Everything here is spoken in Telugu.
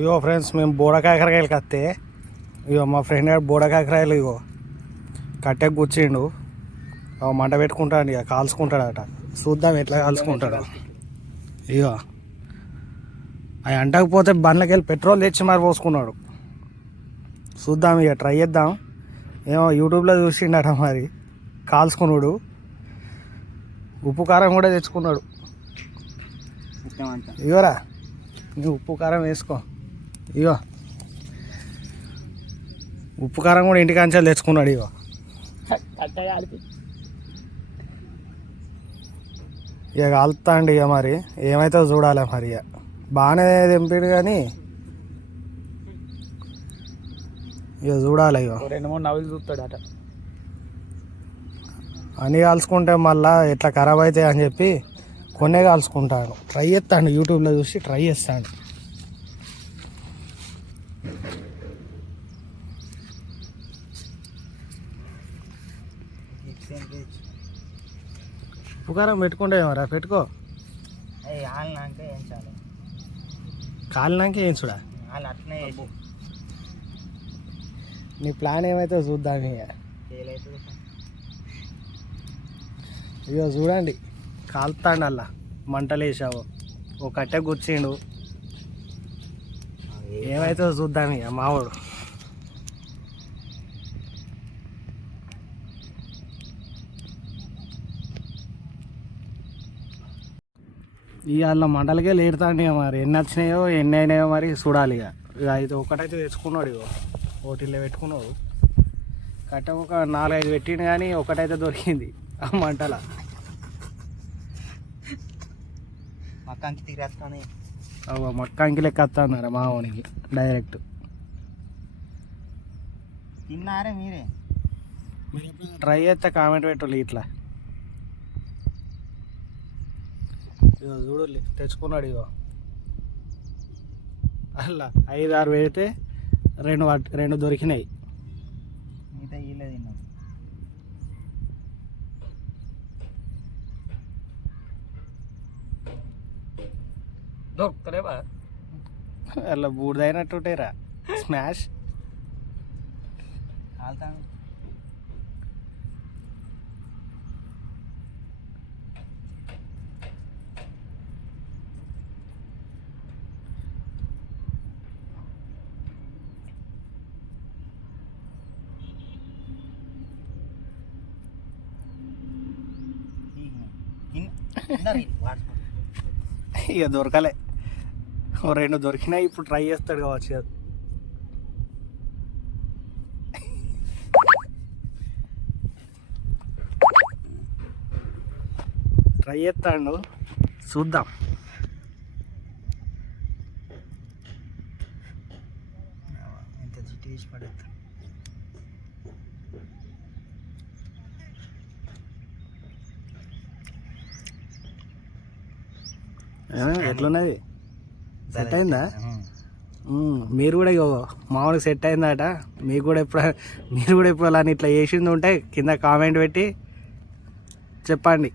ఇగో ఫ్రెండ్స్ మేము బోడకాకరకాయలకి వస్తే ఇగో మా ఫ్రెండ్ గారు బోడకాకరాయలు ఇగో కట్టెకు కూర్చిండు మంట పెట్టుకుంటాడు ఇక కాల్చుకుంటాడట. చూద్దాం ఎట్లా కాల్చుకుంటాడు. ఇగో అవి అంటకపోతే బండ్లకి వెళ్ళి పెట్రోల్ తెచ్చి మరి పోసుకున్నాడు. చూద్దాం ఇక ట్రై చేద్దాం. ఏమో యూట్యూబ్లో చూసిండట మరి కాల్చుకున్నాడు. ఉప్పు కారం కూడా తెచ్చుకున్నాడు. ఇగోరా నువ్వు ఉప్పు కారం వేసుకో. ఇగో ఉప్పు కారం కూడా ఇంటికి అంచాలు తెచ్చుకున్నాడు. ఇగో ఇక కాలుతా అండి. ఇక మరి ఏమైతే చూడాలి. మరి ఇక బాగానే తెంపాడు కానీ ఇక చూడాలి. ఇక 2-3 నవ్వులు చూస్తాడట. అన్నీ కాల్చుకుంటే మళ్ళా ఎట్లా ఖరాబ్ అవుతాయి అని చెప్పి కొన్నే కాల్చుకుంటాను. ట్రై చేస్తాను, యూట్యూబ్లో చూసి ట్రై చేస్తాను. ఉప్పు కారం పెట్టుకుంటే ఏమరా పెట్టుకో. కాలినాక ఏం చూడా నీ ప్లాన్ ఏమైతే చూద్దాం. ఇక చూడండి కాలుతాండు. అలా మంటలు వేసావు ఒక కట్టె కూర్చిండు. ఏమైతే చూద్దాం. ఇక మావాడు ఇవాళ మంటలకే లేడుతాండి. ఇక మరి ఎన్ని వచ్చినాయో ఎన్ని అయినాయో మరి చూడాలి. ఇక అయితే ఒకటైతే తెచ్చుకున్నాడు. ఇగో ఓటీలో పెట్టుకున్నాడు. కట్టె ఒక 4-5 పెట్టిండు కానీ ఒకటైతే దొరికింది ఆ మంటల. మక్కాంకి తిరిగేస్తానే మక్కాంకి లెక్క వస్తున్నారు మావానికి డైరెక్ట్. తిన్నారే మీరే? ట్రై చేస్తే కామెంట్ పెట్టాలి. ఇట్లా ఇగో చూడు తెచ్చుకున్నాడు. ఇగో అలా 5-6 పెడితే 2 దొరికినాయి. మిగతా ఇల్లే తిన్నాడు. దొరుకుతలేవా? అలా బూడిదైనట్టుంటేరా స్మాష్. కాలుతాను ఇక దొరకలే. 2 దొరికినాయి. ఇప్పుడు ట్రై చేస్తాడు కావచ్చు. ట్రై చేస్తాడు, చూద్దాం. ఎంత జుట్టు వేసి పడేస్తా. ఎట్లున్నది? సెట్ అయిందా? మీరు కూడా మామూలుగా సెట్ అయిందట. మీరు కూడా ఎప్పుడు అలా ఇట్లా చేసింది ఉంటే కింద కామెంట్ పెట్టి చెప్పండి.